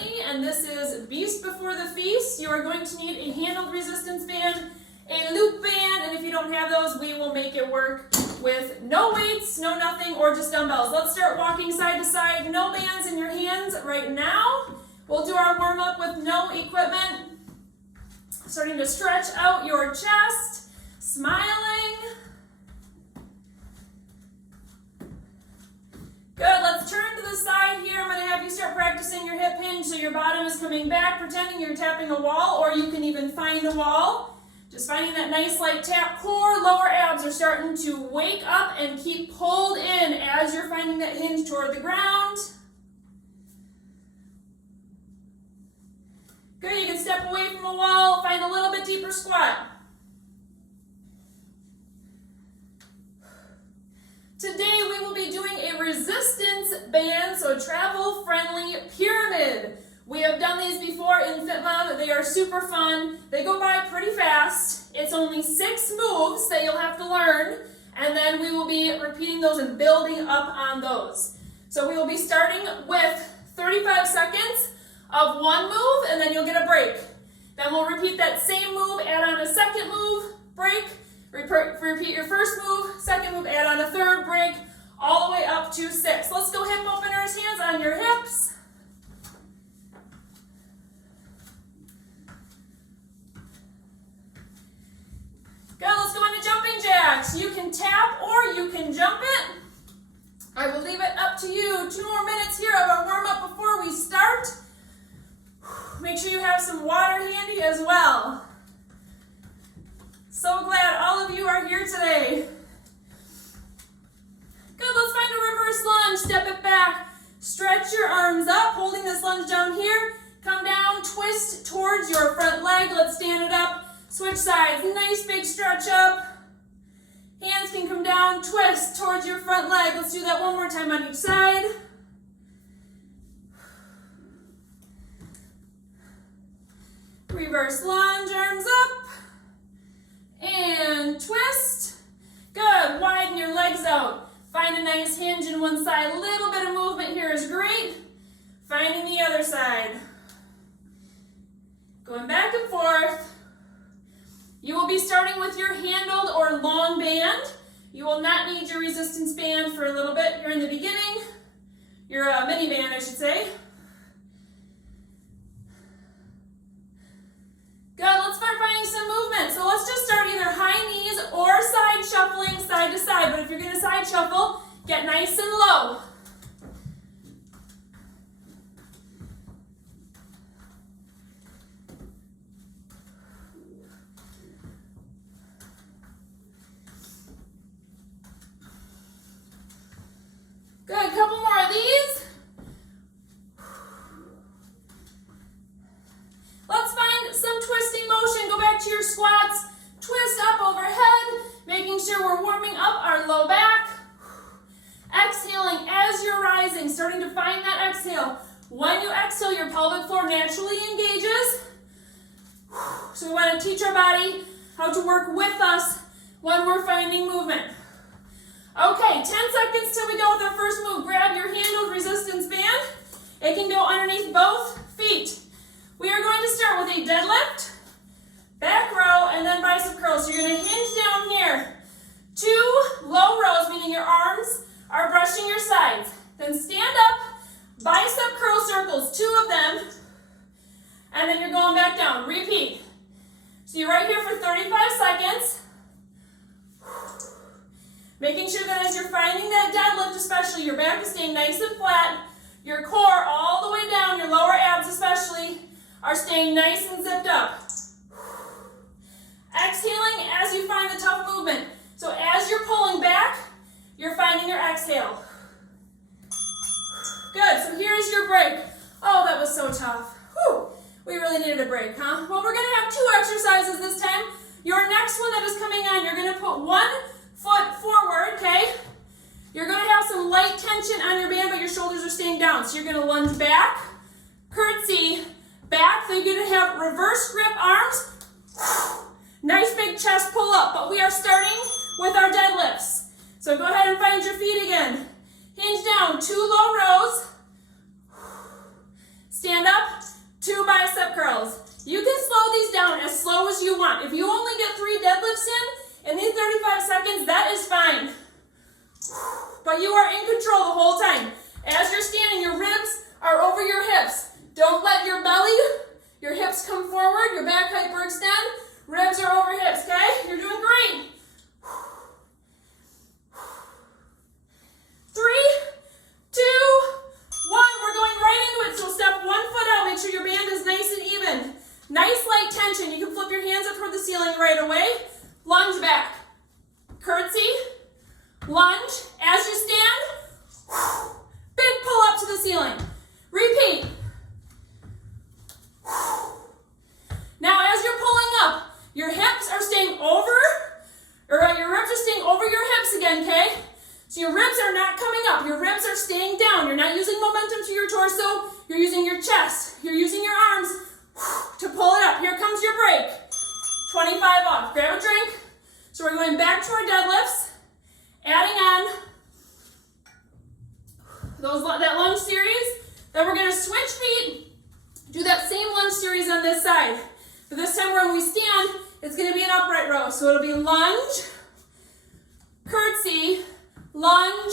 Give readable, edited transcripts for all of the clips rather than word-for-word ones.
Brittany, and this is Beast Before the Feast. You are going to need a handled resistance band, a loop band, and if you don't have those, we will make it work with no weights, no nothing, or just dumbbells. Let's start walking side to side, no bands in your hands right now. We'll do our warm-up with no equipment. Starting to stretch out your chest, smiling. Good, let's turn to the side here. I'm going to have you start practicing your hip hinge so your bottom is coming back, pretending you're tapping a wall, or you can even find a wall. Just finding that nice light tap. Core, lower abs are starting to wake up and keep pulled in as you're finding that hinge toward the ground. Good, you can step away from a wall, find a little bit deeper squat. Today we will be doing a resistance band, so travel-friendly pyramid. We have done these before in FitMom. They are super fun. They go by pretty fast. It's only 6 moves that you'll have to learn, and then we will be repeating those and building up on those. So we will be starting with 35 seconds of one move, and then you'll get a break. Then we'll repeat that same move, add on a second move, break. Repeat your first move, second move, add on a third, break, all the way up to 6. Let's go hip openers, hands on your hips. Good, let's go into jumping jacks. You can tap or you can jump it. I will leave it up to you. 2 more minutes here of our warm-up before we start. Make sure you have some water handy as well. So glad all of you are here today. Good, let's find a reverse lunge. Step it back. Stretch your arms up, holding this lunge down here. Come down, twist towards your front leg. Let's stand it up. Switch sides. Nice big stretch up. Hands can come down, twist towards your front leg. Let's do that one more time on each side. Reverse lunge, arms up. And twist. Good, widen your legs out. Find a nice hinge in one side. A little bit of movement here is great. Finding the other side. Going back and forth. You will be starting with your handled or long band. You will not need your resistance band for a little bit. You're in the beginning. Your mini band, I should say. Good, let's start finding some movement. So let's just start either high knees or side shuffling side to side. But if you're going to side shuffle, get nice and low. Good, a couple more of these. Let's find some twisting motion. Go back to your squats. Twist up overhead, making sure we're warming up our low back. Exhaling as you're rising, starting to find that exhale. When you exhale, your pelvic floor naturally engages. So we want to teach our body how to work with us when we're finding movement. Okay, 10 seconds till we go with our first move. Grab your handled resistance band. It can go underneath both feet. We are going to start with a deadlift, back row, and then bicep curls. So you're going to hinge down here. 2 low rows, meaning your arms are brushing your sides. Then stand up, bicep curl circles, 2 of them, and then you're going back down. Repeat. So you're right here for 35 seconds. Making sure that as you're finding that deadlift, especially, your back is staying nice and flat, your core all the way down, your lower abs especially, are staying nice and zipped up. Exhaling as you find the tough movement. So as you're pulling back, you're finding your exhale. Good, so here's your break. Oh, that was so tough. Whew. We really needed a break, huh? Well, we're gonna have 2 exercises this time. Your next one that is coming on, you're gonna put 1 foot forward, okay? You're gonna have some light tension on your band, but your shoulders are staying down. So you're gonna lunge back, curtsy, back, so you're gonna have reverse grip arms. Nice big chest pull up, but we are starting with our deadlifts. So go ahead and find your feet again. Hinge down, 2 low rows. Stand up, attention. You can flip your hands up toward the ceiling right away. Lunge back. Curtsy. Lunge. As you stand, big pull up to the ceiling. Repeat. Now as you're pulling up, your hips are staying over, your ribs are staying over your hips again, okay? So your ribs are not coming up. Your ribs are staying down. You're not using momentum to your torso. You're using your chest. You're using your arms to pull it up. Here comes your break. 25 off. Grab a drink. So we're going back to our deadlifts, adding on that lunge series. Then we're going to switch feet, do that same lunge series on this side. But this time when we stand, it's going to be an upright row. So it'll be lunge, curtsy, lunge,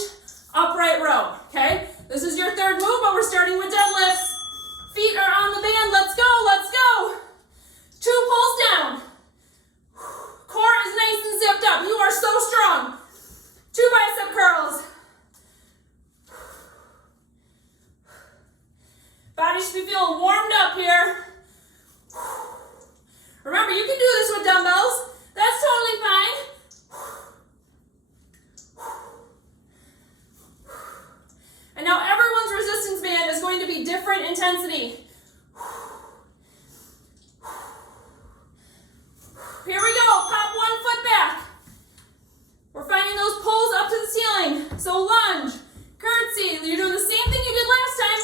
upright row, okay? This is your third move, but we're starting with deadlifts. Feet are on the band. Let's go, let's go. 2 pulls down. Core is nice and zipped up. You are so strong. 2 bicep curls. Body should be feeling warmed up here. Remember, you can do this with dumbbells. That's totally fine. And now everyone's resistance band is going to be different intensity. Here we go. Pop 1 foot back. We're finding those pulls up to the ceiling. So lunge, curtsy. You're doing the same thing you did last time.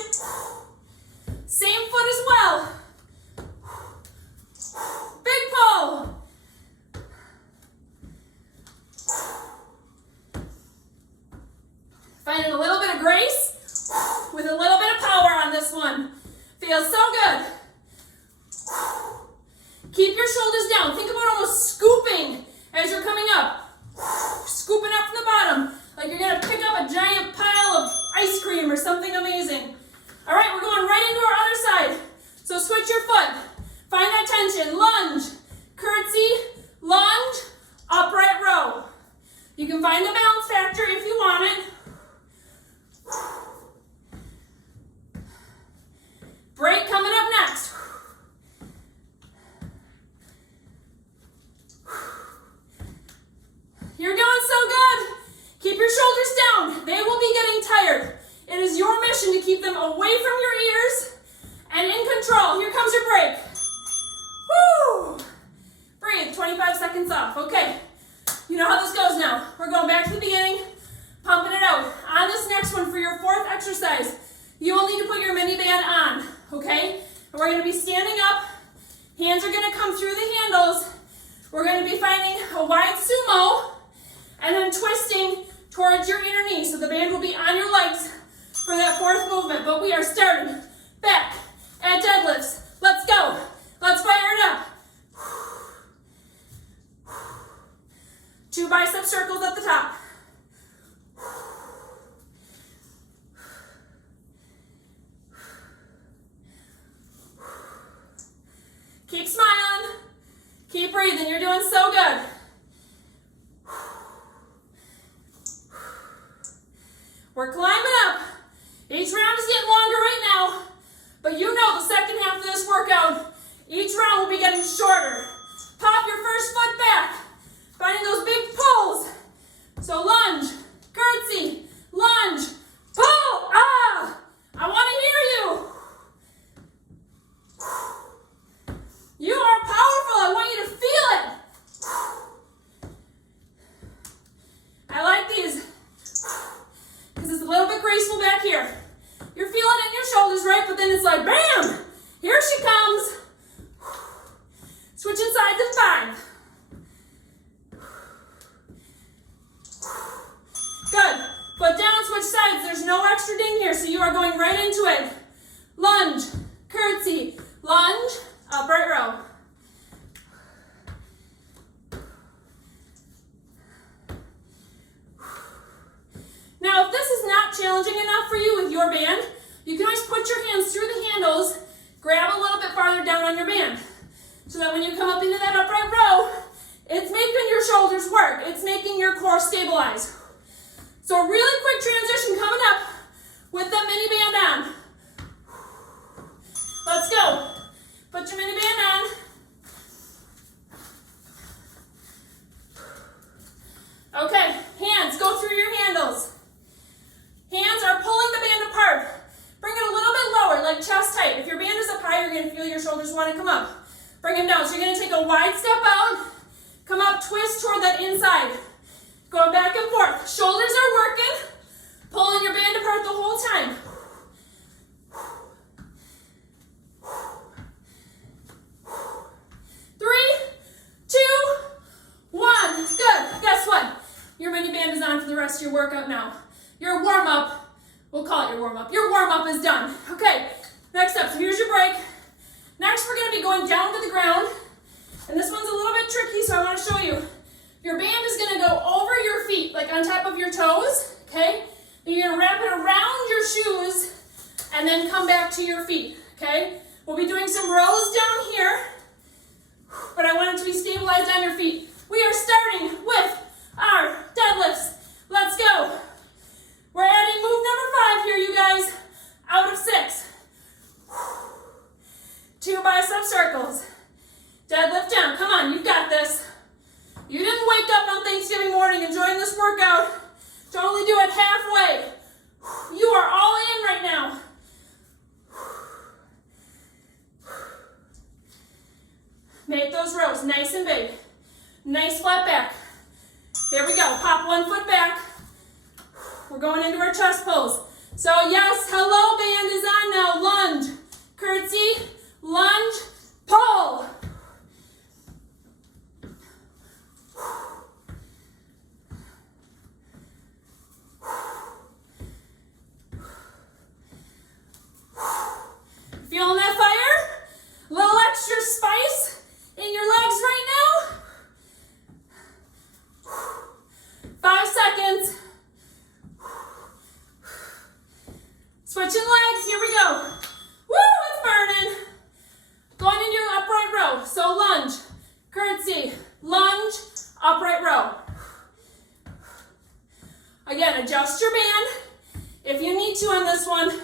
Same foot as well. Big pull. Finding a little bit of grace with a little bit of power on this one. Feels so good. Keep your shoulders down. Think about almost scooping as you're coming up. Scooping up from the bottom. Like you're going to pick up a giant pile of ice cream or something amazing. All right, we're going right into our other side. So switch your foot. Find that tension. Lunge, curtsy, lunge, upright row. You can find the balance factor if you want it. Break coming up next. You're doing so good. Keep your shoulders down. They will be getting tired. It is your mission to keep them away from your ears and in control. Here comes your break. Woo! Breathe, 25 seconds off. Okay, you know how this goes now. We're going back to the beginning, pumping it out. On this next one, for your 4th exercise, you will need to put your Miniband on, okay? And we're gonna be standing up. Hands are gonna come through the handles. We're gonna be finding a wide sumo and then twisting towards your inner knee. So the band will be on your legs for that 4th movement. But we are starting back at deadlifts. Let's go. Let's fire it up. 2 bicep circles at the top. Keep smiling. Keep breathing. You're doing so good. We're climbing up. Each round is getting longer right now, but you know the second half of this workout, each round will be getting shorter. Pop your first foot back, finding those big pulls. So lunge, curtsy, lunge, pull. Ah! I want to hear you. You are powerful. I want you to feel it. I like these because it's a little bit graceful back here. You're feeling it in your shoulders, right? But then it's like, bam! Here she comes. Switching sides in 5. Good. Foot down, switch sides. There's no extra ding here, so you are going right into it. Lunge, curtsy, lunge, upright row. Now, if this is not challenging enough for you with your band, you can always put your hands through the handles, grab a little bit farther down on your band, so that when you come up into that upright row, it's making your shoulders work. It's making your core stabilize. So a really quick transition coming up with the Miniband on. Let's go. Put your Miniband on. to come up. Bring them down. So you're going to take a wide step out, come up, twist toward that inside. Going back and forth. Shoulders are working. Pulling your band apart the whole time. 3, 2, 1. Good. Guess what? Your mini band is on for the rest of your workout now. Your warm-up, we'll call it your warm-up. Your warm-up is done. Okay, next up, so here's your break. Next, we're going to be going down to the ground. And this one's a little bit tricky, so I want to show you. Your band is going to go over your feet, like on top of your toes, okay? Then you're going to wrap it around your shoes and then come back to your feet, okay? We'll be doing some rows down here, but I want it to be stabilized on your feet. We are starting with our deadlifts. Let's go. We're adding move number 5 here, you guys. Out of 6. 2 bicep circles. Deadlift down. Come on, you've got this. You didn't wake up on Thanksgiving morning and join this workout to only do it halfway. You are all in right now. Make those rows nice and big. Nice flat back. Here we go. Pop one foot back. We're going into our chest pose. So yes, hello band is on now. Lunge, curtsy, lunge, pull. Feeling that fire? A little extra spice in your legs right now? 5 seconds. Switching legs, here we go. Woo, it's burning. Going into your upright row. So lunge, curtsy, lunge, upright row. Again, adjust your band if you need to on this one.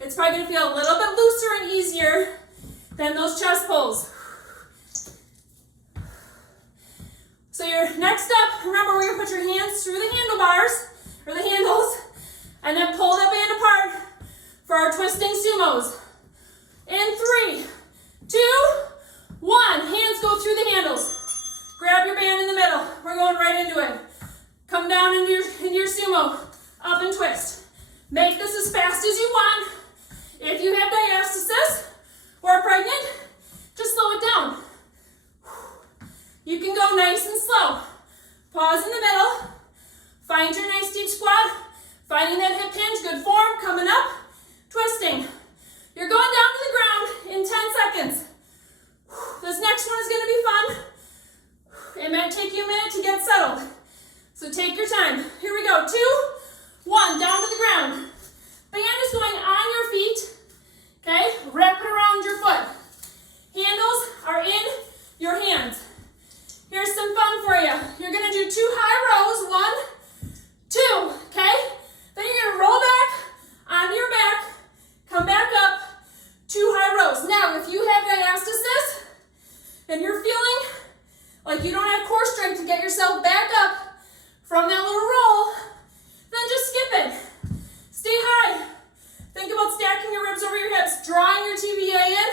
It's probably going to feel a little bit looser and easier than those chest pulls. So your next step, remember we're going to put your hands through the handlebars, or the handles, and then pull that band apart for our twisting sumos. In 3, 2, 1. Hands go through the handles. Grab your band in the middle. We're going right into it. Come down into your sumo. Up and twist. Make this as fast as you want. If you have diastasis or are pregnant, just slow it down. You can go nice and slow. Pause in the middle. Find your nice deep squat. Finding that hip hinge, good form, coming up, twisting. You're going down to the ground in 10 seconds. This next one is going to be fun. It might take you a minute to get settled. So take your time. Here we go. 2, 1, down to the ground. Band is going on your feet. Okay, wrap it around your foot. Handles are in your hands. Here's some fun for you. You're going to do 2 high rows. 1, 2, okay? Then you're going to roll back onto your back, come back up, 2 high rows. Now, if you have diastasis and you're feeling like you don't have core strength to get yourself back up from that little roll, then just skip it. Stay high. Think about stacking your ribs over your hips, drawing your TBA in,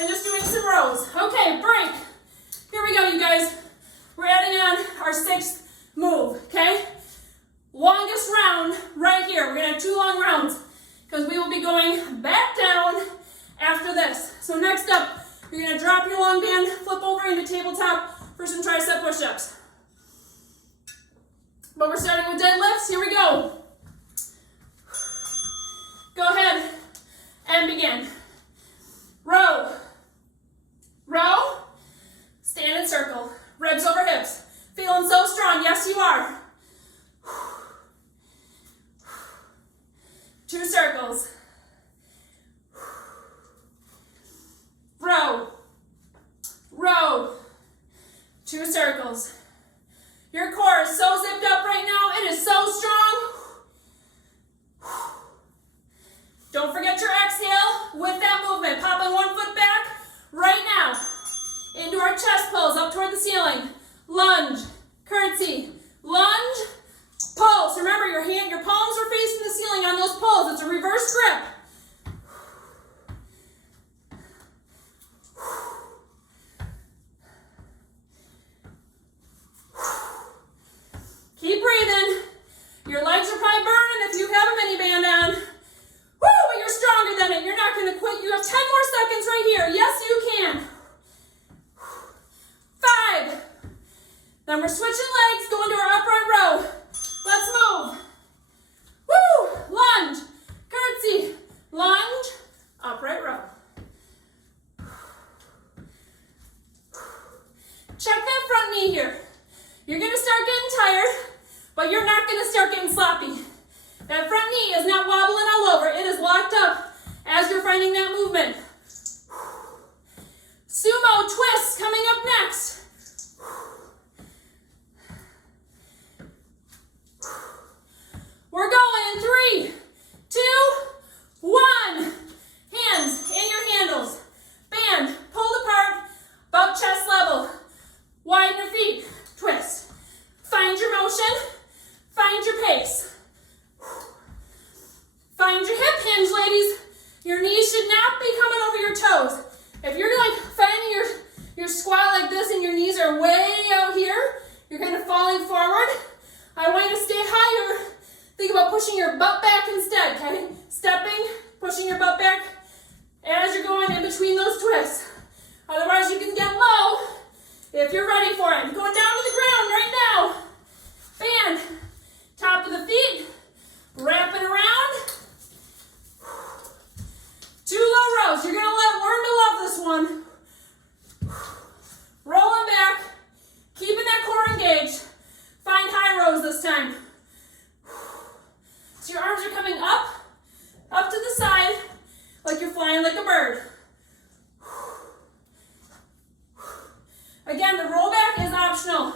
and just doing some rows. Okay, break. Here we go, you guys. We're adding on our 6th move, okay? Longest round right here. We're gonna have 2 long rounds because we will be going back down after this. So next up, you're gonna drop your long band, flip over into tabletop for some tricep push-ups. But we're starting with deadlifts. Here we go. Go ahead and begin. Row. Row. Stand in circle. Ribs over hips. Feeling so strong. Yes, you are. 2 circles. Row. Row. 2 circles. Your core is so zipped up right now. It is so strong. Don't forget done it. You're not going to quit. You have 10 more seconds right here. Yes, you can. 5. Then we're switching legs, going to our upright row. Let's move. Woo! Lunge, curtsy, lunge, upright row. Check that front knee here. You're going to start getting tired, but you're not going to start getting sloppy. That front knee is not wobbling all over. It is locked up as you're finding that movement. Sumo twists coming up next. We're going in 3, 2, 1. Hands in your handles. Band pulled apart, about chest level. Widen your feet. Twist. Find your motion. Find your pace. Find your hip hinge, ladies. Your knees should not be coming over your toes. If you're like finding your squat like this and your knees are way out here, you're kind of falling forward. I want you to stay higher. Think about pushing your butt back instead, okay? Stepping, pushing your butt back as you're going in between those twists. Otherwise, you can get low if you're ready for it. Going down to the ground right now. Band, top of the feet, wrap it around. 2 low rows. You're gonna learn to love this one. Rolling back, keeping that core engaged. Find high rows this time. So your arms are coming up to the side, like you're flying like a bird. Again, the rollback is optional.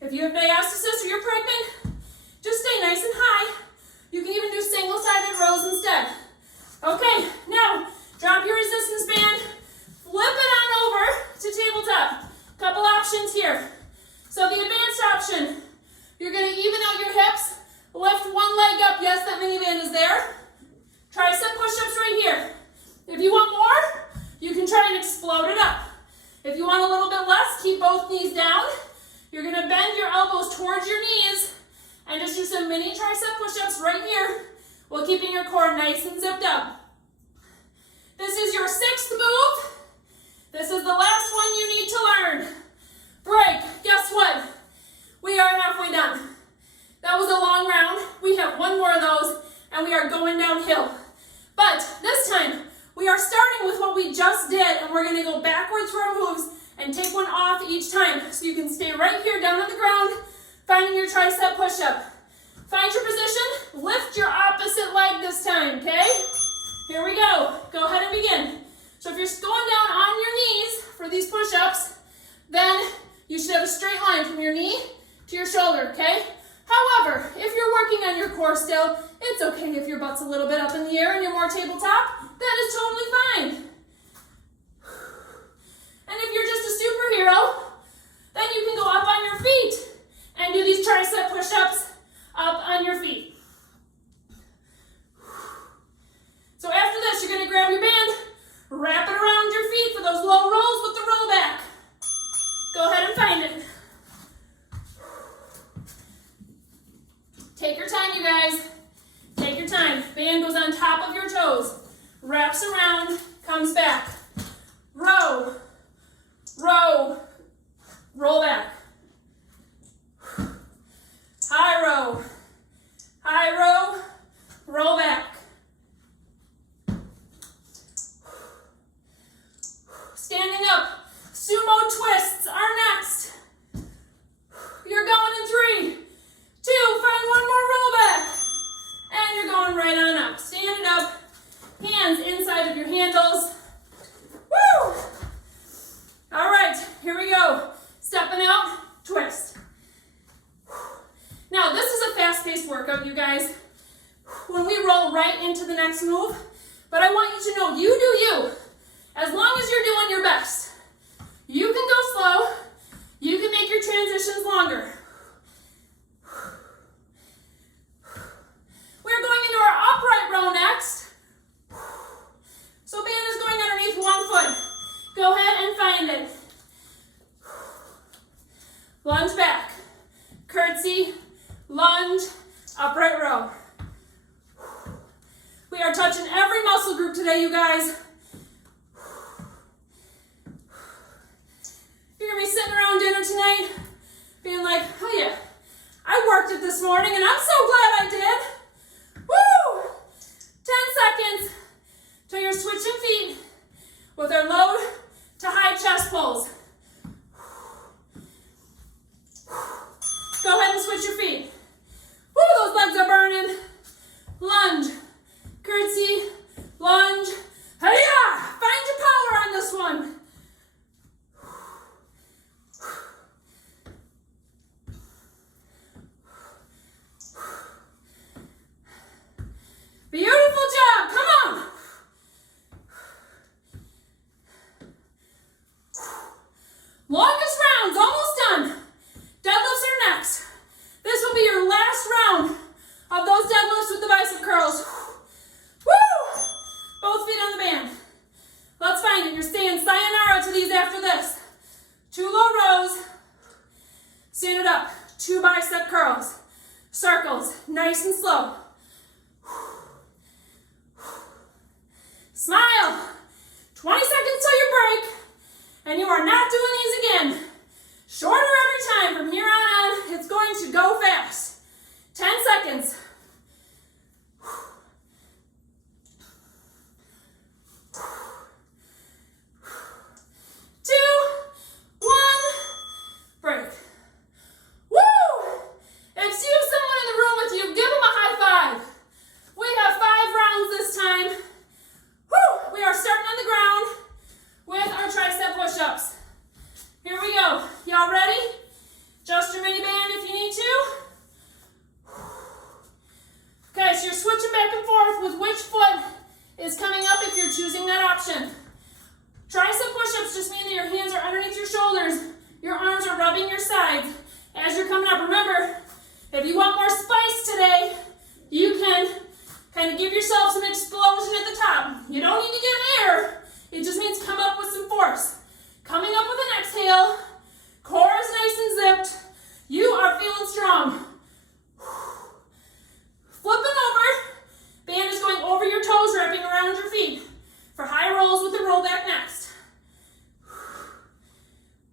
If you have diastasis or you're pregnant, just stay nice and high. You can even do single-sided rows instead. Okay, now drop your resistance band, flip it on over to tabletop. Couple options here. So the advanced option, you're gonna even out your hips, lift one leg up. Yes, that Miniband is there. Tricep push-ups right here. If you want more, you can try and explode it up. If you want a little bit less, keep both knees down. You're gonna bend your elbows towards your knees and just do some mini tricep push-ups right here while keeping your core nice and zipped up. This is your 6th move. This is the last one you need to learn. Break. Guess what? We are halfway done. That was a long round. We have one more of those and we are going downhill. But this time, we are starting with what we just did and we're gonna go backwards for our moves and take one off each time. So you can stay right here down on the ground, finding your tricep push-up. Find your position, lift your opposite leg this time, okay? Here we go. Go ahead and begin. So if you're going down on your knees for these push-ups, then you should have a straight line from your knee to your shoulder, okay? However, if you're working on your core still, it's okay if your butt's a little bit up in the air and you're more tabletop. That is totally fine. And if you're just a superhero, then you can go up on your feet and do these tricep push-ups up on your feet. So after this, you're going to grab your band, wrap it around your feet for those low rolls with the roll back. Go ahead and find it. Take your time, you guys. Take your time. Band goes on top of your toes. Wraps around, comes back. Row, row, roll back. High row, roll back. Standing up, sumo twists are next. You're going in 3, 2, find one more roll back. And you're going right on up. Stand it up, hands inside of your handles. Woo! All right, here we go. Stepping out, twist. Now, this is a fast-paced workout, you guys. When we roll right into the next move, but I want you to know, you do you. As long as you're doing your best. You can go slow. You can make your transitions longer. We're going into our upright row next. So band is going underneath one foot. Go ahead and find it. Lunge back. Curtsy, lunge, upright row. We are touching every muscle group today, you guys. You're gonna be sitting around dinner tonight, being like, oh yeah, I worked it this morning and I'm so glad I did. Woo! 10 seconds till you're switching feet with our low to high chest pulls. Go ahead and switch your feet. Woo, those legs are burning. Lunge, curtsy, lunge. Hey-ya! Find your power on this one. Beautiful job, come on. Longest rounds, almost done. Deadlifts are next. This will be your last round of those deadlifts with the bicep curls. Woo! Both feet on the band. Let's find it. You're staying sayonara to these after this. 2 low rows. Stand it up. 2 bicep curls. Circles, nice and slow. Smile. 20 seconds till you break. And you are not doing these again. Shorter every time from here on out. It's going to go fast. 10 seconds. 2, 1, break. Woo! If you have someone in the room with you, give them a high five. We have 5 rounds this time. Woo! We are starting on the ground with our tricep push-ups. Here we go. Y'all ready? Adjust your mini band if you need to. Okay, so you're switching back and forth with which foot is coming up if you're choosing that option. Tricep push-ups just mean that your hands are underneath your shoulders, your arms are rubbing your sides as you're coming up. Remember, if you want more spice today, you can kind of give yourself some explosion at the top. You don't need to get air. It just means come up with some force. Coming up with an exhale, core is nice and zipped. You are feeling strong. Flipping over, band is going over your toes, wrapping around your feet. For high rolls with the roll back next.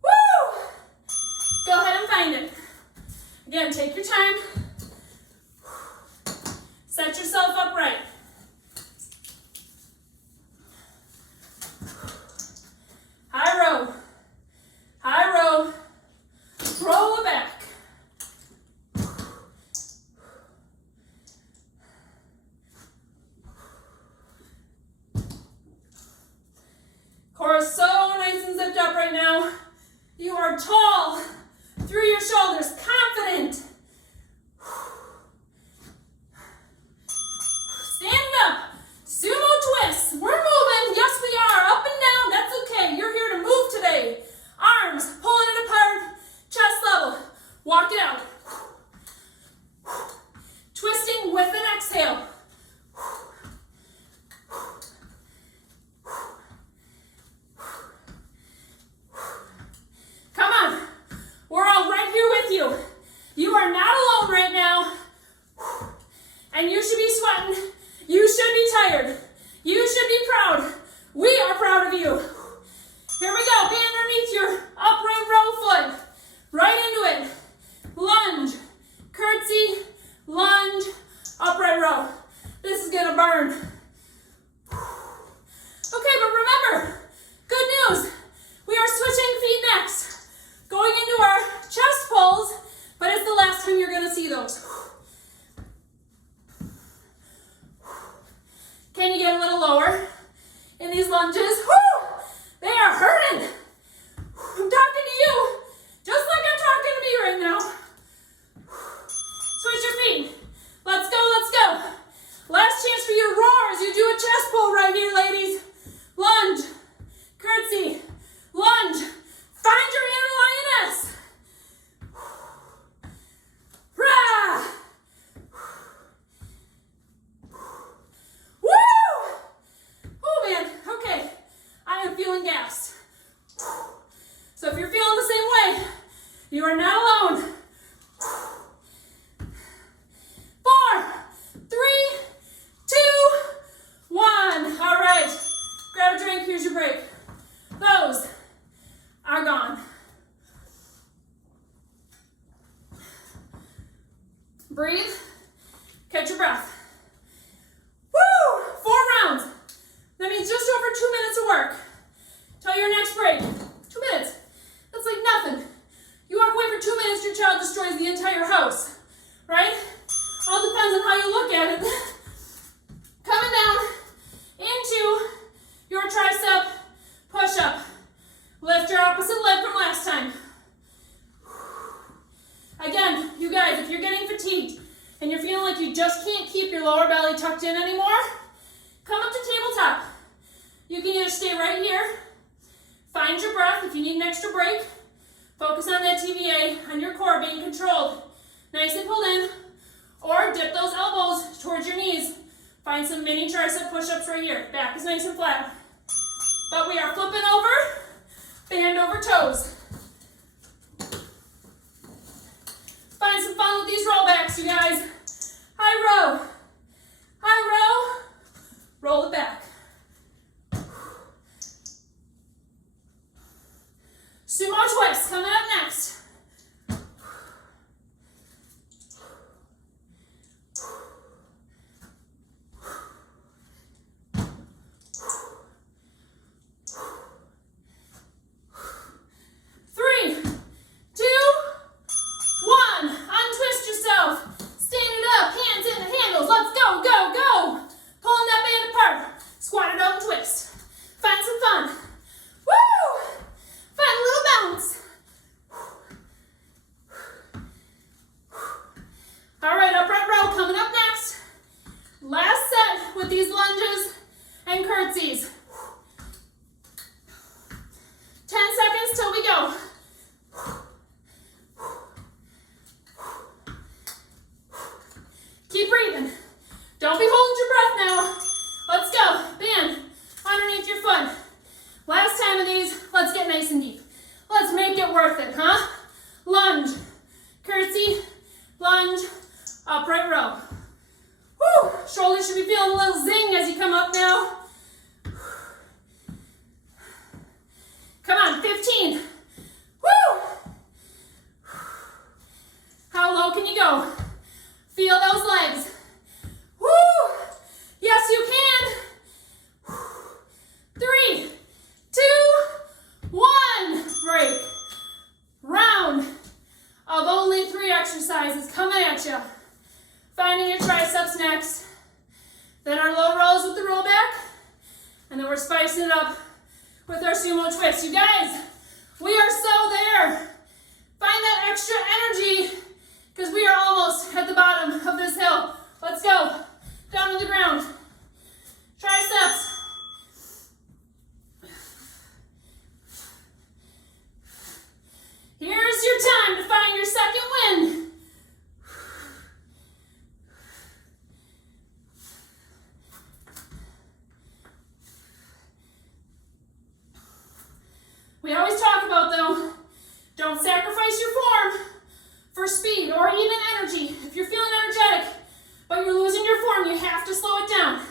Woo! Go ahead and find it. Again, take your time. Set yourself up right. High row. High row. Roll it back. Core is so nice and zipped up right now. You are tall through your shoulders, confident. Stand up. Sumo twists. We're moving. Yes, we are. Up and down. That's okay. You're here to move today. Arms pulling it apart. Chest level. Walk it out. Twisting with an exhale. Come on. We're all right here with you. You are not alone right now. And you should be sweating. You should be tired. You should be proud. We are proud of you. Here we go. Band underneath your upright row foot. Right into it. Lunge. Curtsy. Lunge. Upright row. This is going to burn. Okay, but remember, good news. We are switching feet next. Going into our chest pulls, but it's the last time you're going to see those. Can you get a little lower in these lunges? Woo! They are hurting. I'm talking to you just like I'm talking to me right now. Switch your feet. Let's go, let's go. Last chance for your roars. You do a chest pull right here, ladies. Lunge, curtsy, lunge. Find your inner lioness. Rah! Woo! Oh man, okay. I am feeling gassed. So if you're feeling the same way, you are not alone. 4, 3, 2, 1. All right. Breathe. Catch your breath. Woo! 4 rounds. That means just over 2 minutes of work. Till your next break. 2 minutes. That's like nothing. You walk away for 2 minutes, your child destroys the entire house. Right? All depends on how you look at it. Coming down into your tricep push-up. Lift your opposite leg from last time. Again, you guys, if you're getting fatigued and you're feeling like you just can't keep your lower belly tucked in anymore, come up to tabletop. You can either stay right here, find your breath if you need an extra break, focus on that TVA, on your core being controlled, nice and pulled in, or dip those elbows towards your knees. Find some mini tricep push-ups right here. Back is nice and flat. But we are flipping over, band over toes. Find some fun with these rollbacks, you guys. High row. High row. Roll it back. Sumo twist coming up next. Exercises coming at you. Finding your triceps next. Then our low rolls with the roll back. And then we're spicing it up with our sumo twist. You guys, we are so there. Find that extra energy because we are almost at the bottom of this hill. Let's go. Down to the ground. Triceps. Here's your time to find your second win. We always talk about, though, don't sacrifice your form for speed or even energy. If you're feeling energetic, but you're losing your form, you have to slow it down.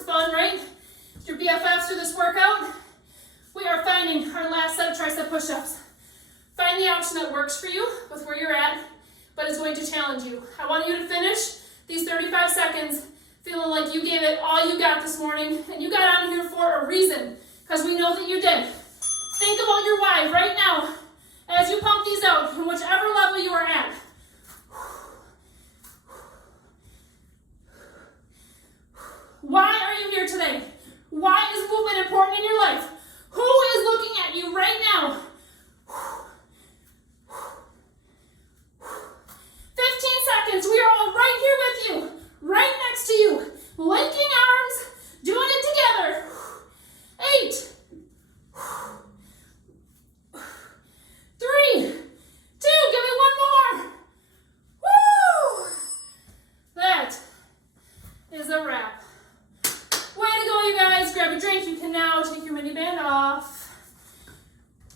for fun, right? Your BFFs for this workout. We are finding our last set of tricep push-ups. Find the option that works for you with where you're at, but is going to challenge you. I want you to finish these 35 seconds feeling like you gave it all you got this morning, and you got on here for a reason, because we know that you did. Think about your why right now as you pump these out in whichever level you are at. Why are you here today? Why is movement important in your life? Who is looking at you right now? 15 seconds. We are all right here with you, right next to you. Linking arms, doing it together. 8, 3, 2, give me one more. Woo! That is a wrap. Way to go, you guys. Grab a drink. You can now take your Miniband off.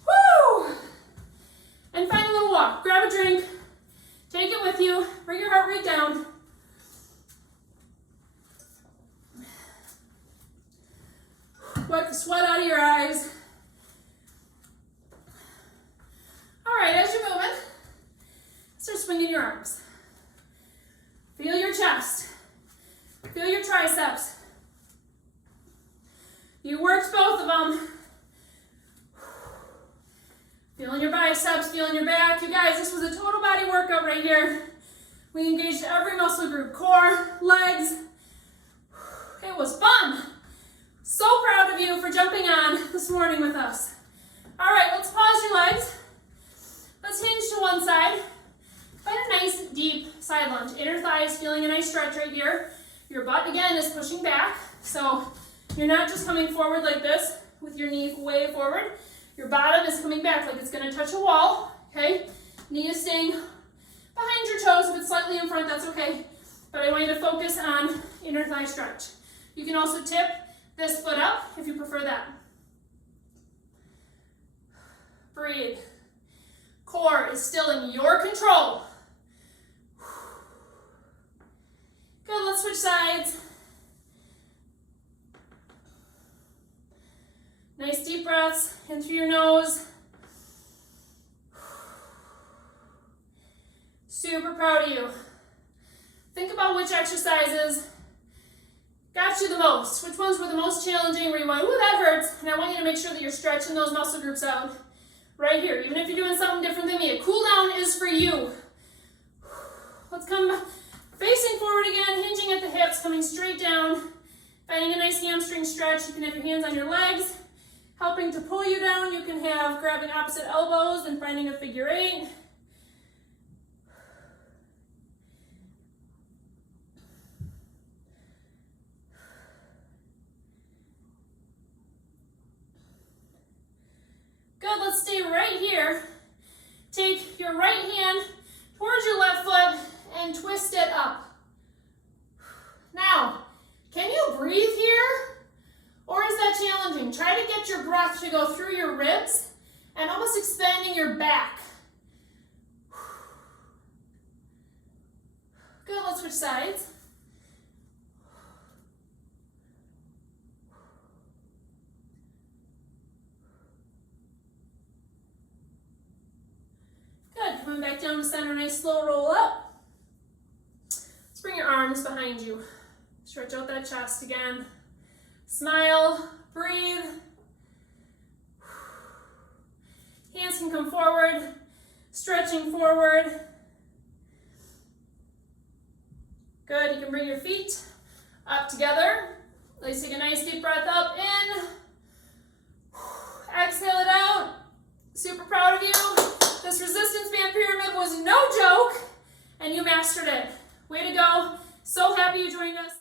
Woo! And find a little walk. Grab a drink. Take it with you. Bring your heart rate down. Wipe the sweat out of your eyes. All right, as you're moving, start swinging your arms. Feel your chest. Feel your triceps. You worked both of them. Feeling your biceps, feeling your back. You guys, this was a total body workout right here. We engaged every muscle group, core, legs. It was fun. So proud of you for jumping on this morning with us. All right, let's pause your legs. Let's hinge to one side. Find a nice deep side lunge. Inner thigh is feeling a nice stretch right here. Your butt, again, is pushing back. So you're not just coming forward like this with your knee way forward. Your bottom is coming back like it's going to touch a wall, okay? Knee is staying behind your toes. If it's slightly in front, that's okay. But I want you to focus on inner thigh stretch. You can also tip this foot up if you prefer that. Breathe. Core is still in your control. Good, let's switch sides. Nice deep breaths in through your nose. Super proud of you. Think about which exercises got you the most. Which ones were the most challenging where you went, ooh, that hurts. And I want you to make sure that you're stretching those muscle groups out right here. Even if you're doing something different than me, a cool down is for you. Let's come facing forward again, hinging at the hips, coming straight down. Finding a nice hamstring stretch. You can have your hands on your legs, helping to pull you down. You can have grabbing opposite elbows and finding a figure 8. Good, let's stay right here. Take your right hand towards your left foot and twist it up. Now, can you breathe here? Or is that challenging? Try to get your breath to go through your ribs and almost expanding your back. Good, let's switch sides. Good, coming back down to center, nice slow roll up. Let's bring your arms behind you. Stretch out that chest again. Smile, breathe. Hands can come forward, stretching forward. Good, you can bring your feet up together. Let's take a nice deep breath up, in. Exhale it out. Super proud of you. This resistance band pyramid was no joke, and you mastered it. Way to go. So happy you joined us.